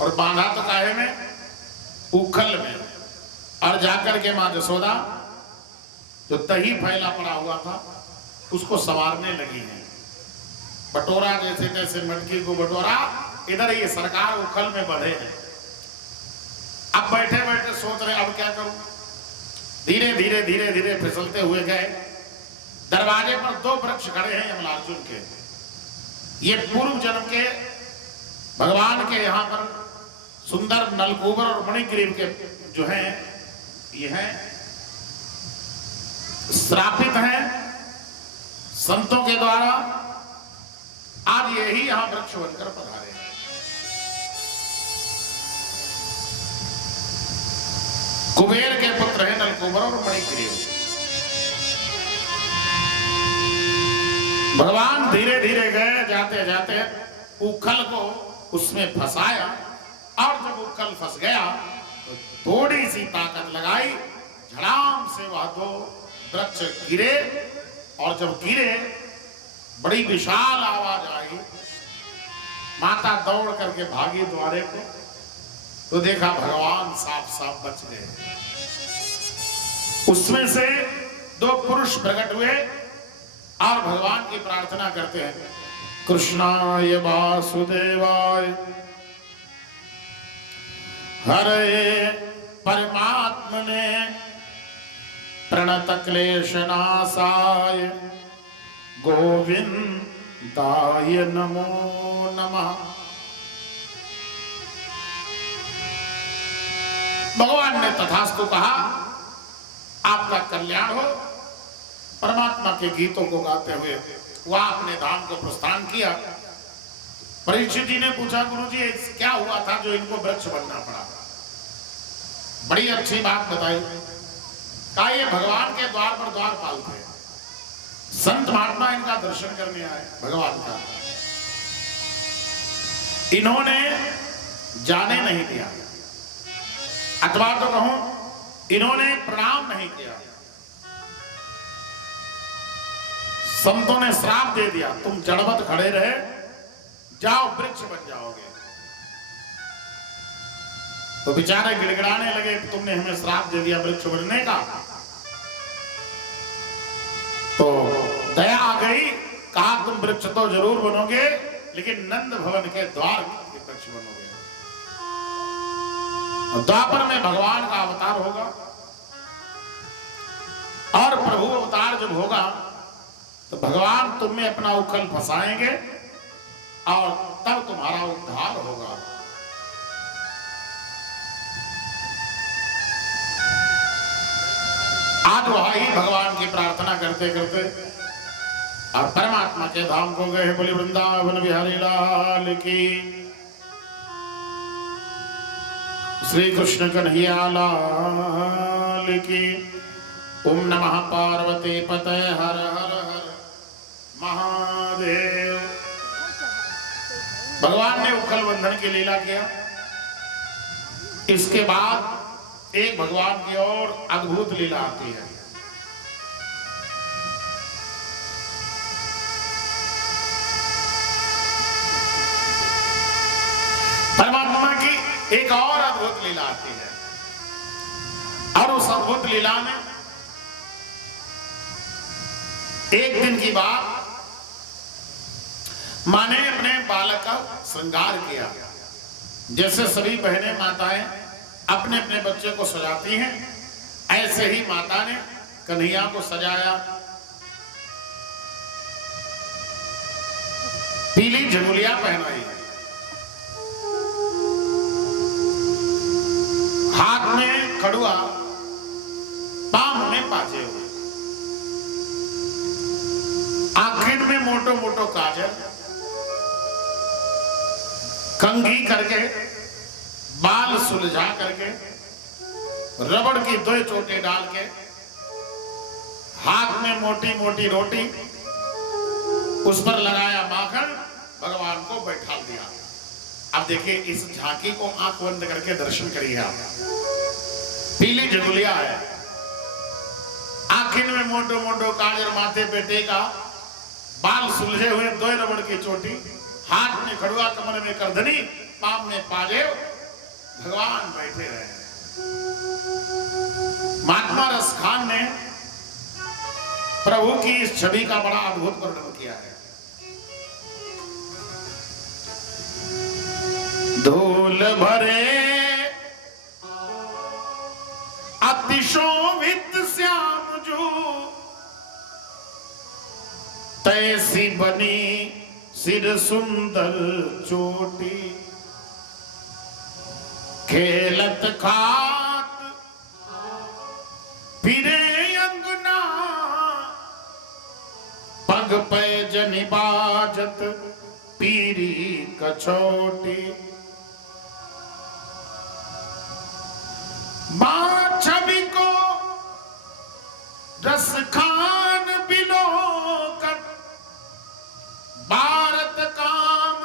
और बांधा तो काहे में, उखल में। और जाकर के मां जसोदा जो दही फैला पड़ा हुआ था उसको संवारने लगी है। बटोरा जैसे तैसे मटकी को बटोरा, इधर ये सरकार उखल में बंधे हैं। अब बैठे बैठे सोच रहे अब क्या करूं। धीरे धीरे धीरे धीरे फिसलते हुए गए। दरवाजे पर दो वृक्ष खड़े हैं यमलार्जुन के। ये पूर्व जन्म के भगवान के यहाँ पर सुंदर नलकूबर और मणिग्रीव के जो हैं, ये हैं श्रापित हैं संतों के द्वारा। आज यही यहां वृक्ष बनकर पधारे हैं। कुबेर के पुत्र हैं नलकूबर और मणिग्रीव। भगवान धीरे धीरे गए, जाते जाते उखल को उसमें फंसाया, और जब उखल फंस गया तो थोड़ी सी ताकत लगाई, झड़ाम से वह दो वृक्ष गिरे। और जब गिरे बड़ी विशाल आवाज आई। माता दौड़ करके भागी द्वारे को, तो देखा भगवान साफ साफ बच गए। उसमें से दो पुरुष प्रकट हुए और भगवान की प्रार्थना करते हैं, कृष्णाय वासुदेवाय हरे परमात्मने प्रणत क्लेशनाशाय गोविंदाय नमो नमः। भगवान ने तथास्तु कहा, आपका कल्याण हो। परमात्मा के गीतों को गाते हुए वह अपने धाम को प्रस्थान किया। परीक्षित जी ने पूछा, गुरुजी क्या हुआ था जो इनको वृक्ष बनना पड़ा? बड़ी अच्छी बात बताई। कहा ये भगवान के द्वार पर द्वार पालते हैं, संत महात्मा इनका दर्शन करने आए भगवान का, इन्होंने जाने नहीं दिया, अथवा तो कहूं इन्होंने प्रणाम नहीं किया। संतों ने श्राप दे दिया, तुम जड़वत खड़े रहे, जाओ वृक्ष बन जाओगे। तो बेचारे गिड़गिड़ाने लगे, तुमने हमें श्राप दे दिया वृक्ष बनने का। तो दया आ गई, कहा तुम वृक्ष तो जरूर बनोगे, लेकिन नंद भवन के द्वार के वृक्ष बनोगे। द्वापर में भगवान का अवतार होगा, और प्रभु अवतार जब होगा तो भगवान तुम में अपना उखल फंसाएंगे और तब तुम्हारा उद्धार होगा। आज वही भगवान की प्रार्थना करते करते और परमात्मा के धाम को गए। बोले वृंदावन बिहारी लाल की, श्री कृष्ण कन्हैया लाल की। ओम नमः पार्वती पते हर हर हर महादेव। भगवान ने उखल बंधन की लीला किया। इसके बाद एक भगवान की और अद्भुत लीला आती है। परमात्मा की एक और अद्भुत लीला आती है, और उस अद्भुत लीला में एक दिन की बात, मां ने अपने बालक का श्रृंगार किया। जैसे सभी बहनें माताएं अपने अपने बच्चे को सजाती हैं, ऐसे ही माता ने कन्हैया को सजाया। पीली झंगुलिया पहनाई, हाथ में खड़ुआ, पांव में पाजे हुए, आंखें में मोटो मोटो काजल, कंघी करके, बाल सुलझा करके, रबड़ की 2 चोटी डाल के, हाथ में मोटी मोटी रोटी, उस पर लगाया माखन, भगवान को बैठा दिया। अब देखिए इस झांकी को आंख बंद करके दर्शन करिए आप। पीली झंगुलिया है, आंखिन में मोटो मोटो काजल, माथे पे टेका, बाल सुलझे हुए, 2 रबड़ की चोटी, हाथ में खड़ुआ, कमर में करधनी, पाम में पादेव भगवान बैठे रहे। महात्मा रस खान ने प्रभु की इस छवि का बड़ा अद्भुत वर्णन किया है। धूल भरे अतिशोभित श्याम जो तैसी बनी सिर सुंदर चोटी खेलत खात फिरे अंगना पग पैजनि बाजत पीरी कछोटी मां छवि को रस खान बिलो कर भारत काम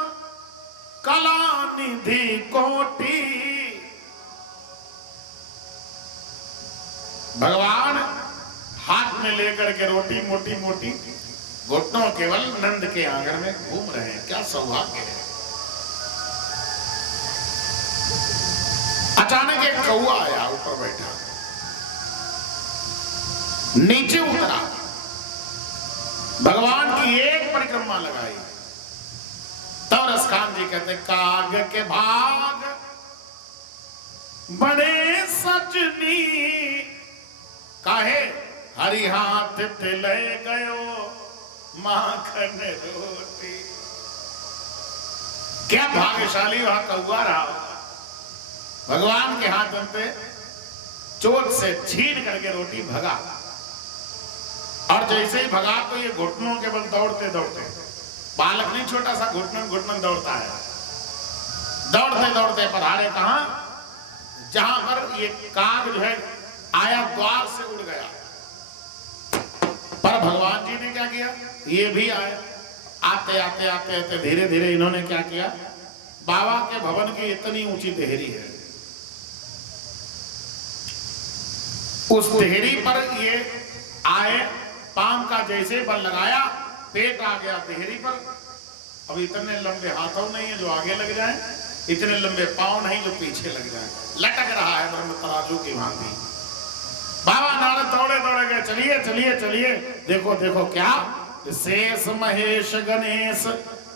कला निधि कोटि। भगवान हाथ में लेकर के रोटी मोटी मोटी घुटनों केवल नंद के आंगन में घूम रहे हैं। क्या सौभाग्य है। अचानक एक कौआ आया, ऊपर बैठा, नीचे उतरा, भगवान की एक परिक्रमा लगाई। तब रसखान जी कहते काग के भाग बड़े सजनी काहे हरि हाथ तिले गयो माखन रोटी। क्या भाग्यशाली वहां कौआ रहा। भगवान के हाथ पे चोट से छीन करके रोटी भगा, और जैसे ही भगा तो ये घुटनों के बल दौड़ते दौड़ते, बालक नहीं छोटा सा, घुटनन घुटनन दौड़ता है, दौड़ते दौड़ते पधारे कहां, जहां पर ये काग जो है आया द्वार से उड़ गया। पर भगवान जी ने क्या किया, ये भी आए, आते आते आते आते धीरे धीरे इन्होंने क्या किया, बाबा के भवन की इतनी ऊंची देहरी है, उस देहरी पर ये आए, पांव का जैसे बल लगाया, पेट आ गया देहरी पर। अब इतने लंबे हाथों नहीं है जो आगे लग जाए, इतने लंबे पांव नहीं जो पीछे लग जाए, लटक रहा है ब्रह्म तराजू की भांति। बाबा नारद दौड़े दौड़े गए, चलिए चलिए चलिए, देखो देखो क्या शेष महेश गणेश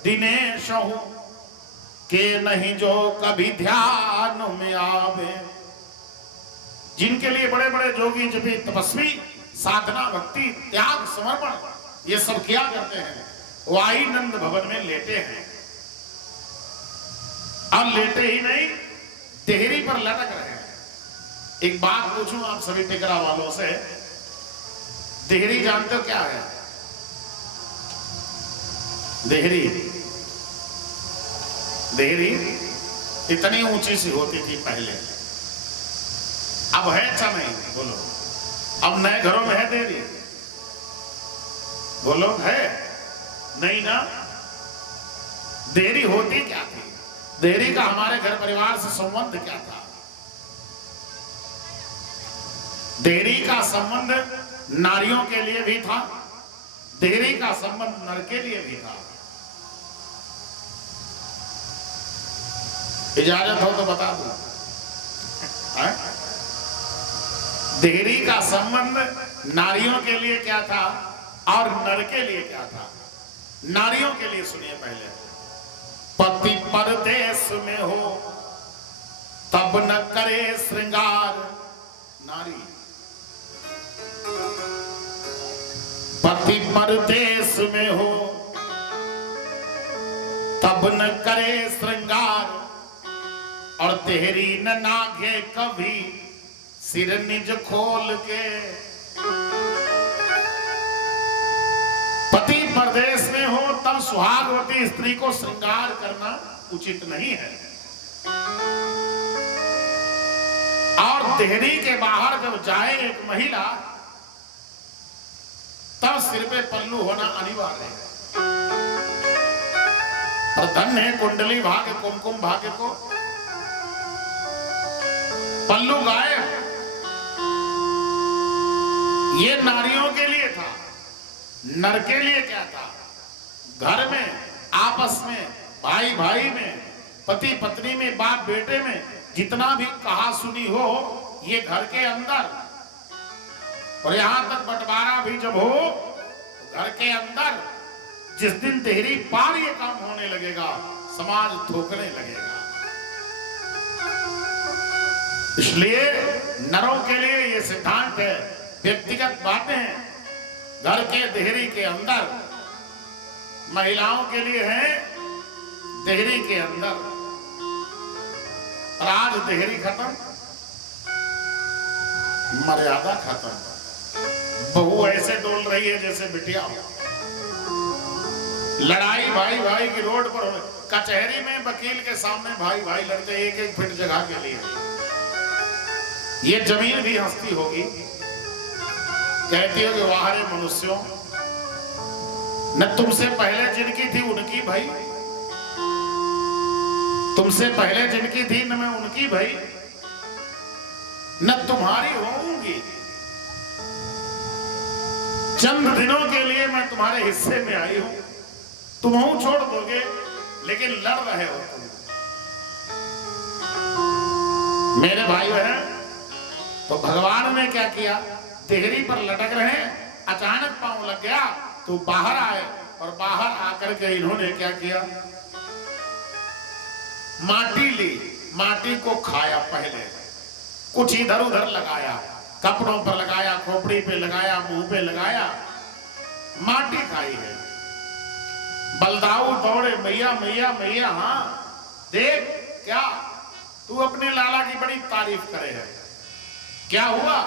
दिनेश हूं के नहीं जो कभी ध्यान में आवे। जिनके लिए बड़े बड़े जोगी जपी तपस्वी साधना भक्ति त्याग समर्पण ये सब किया करते हैं, वो आई नंद भवन में लेटे हैं। और लेटे ही नहीं, देहरी पर लटक रहे हैं। एक बात पूछूं आप सभी टिकरा वालों से, देहरी जानते हो क्या है? देहरी देहरी इतनी ऊंची सी होती थी पहले, अब है अच्छा नहीं, बोलो अब नए घरों में है देहरी, बोलो है नहीं ना। देहरी होती क्या थी, देहरी का हमारे घर परिवार से संबंध क्या था? देहरी का संबंध नारियों के लिए भी था, देहरी का संबंध नर के लिए भी था। इजाजत हो तो बता दो, देहरी का संबंध नारियों के लिए क्या था और नर के लिए क्या था? नारियों के लिए सुनिए पहले, पति परदेश में हो तब न करे श्रृंगार नारी, पति परदेश में हो तब न करे श्रृंगार, और देहरी न नागे कभी सिर निज खोल के। पति परदेश में हो तब सुहागवती स्त्री को श्रृंगार करना उचित नहीं है, और देहरी के बाहर जब जाए एक महिला तब सिर पे पल्लू होना अनिवार्य है। और धन है कुंडली भाग्य कुमकुम भाग्य को, पल्लू गायब। ये नारियों के लिए था, नर के लिए क्या था? घर में आपस में भाई भाई में पति पत्नी में, बाप बेटे में जितना भी कहा सुनी हो, ये घर के अंदर, और यहां तक बंटवारा भी जब हो घर के अंदर, जिस दिन देहरी पार ये काम होने लगेगा, समाज थोकने लगेगा। इसलिए नरों के लिए ये सिद्धांत है, व्यक्तिगत बातें घर के देहरी के अंदर, महिलाओं के लिए है देहरी के अंदर। आज देहरी खत्म, मर्यादा खत्म, बहू ऐसे डोल रही है जैसे बिटिया हो। लड़ाई भाई भाई की रोड पर हो, कचहरी में वकील के सामने भाई भाई लड़ते, एक एक फीट जगह के लिए। ये जमीन भी हंसती होगी, कहती होगी वाह रे मनुष्यों, न तुमसे पहले जिनकी थी उनकी भाई, तुमसे पहले जिनकी थी न मैं उनकी भाई, न तुम्हारी होऊंगी। चंद दिनों के लिए मैं तुम्हारे हिस्से में आई हूं, तुम हूं छोड़ दोगे, लेकिन लड़ रहे हो तुम। मेरे भाई बहन, तो भगवान ने क्या किया, देहरी पर लटक रहे, अचानक पांव लग गया तो बाहर आए, और बाहर आकर के इन्होंने क्या किया, माटी ली, माटी को खाया, पहले कुछ इधर उधर लगाया, कपड़ों पर लगाया, खोपड़ी पे लगाया, मुंह पे लगाया, माटी खाई है। बलदाऊ दौड़े, मैया मैया मैया, हाँ देख क्या तू अपने लाला की बड़ी तारीफ करे है, क्या हुआ?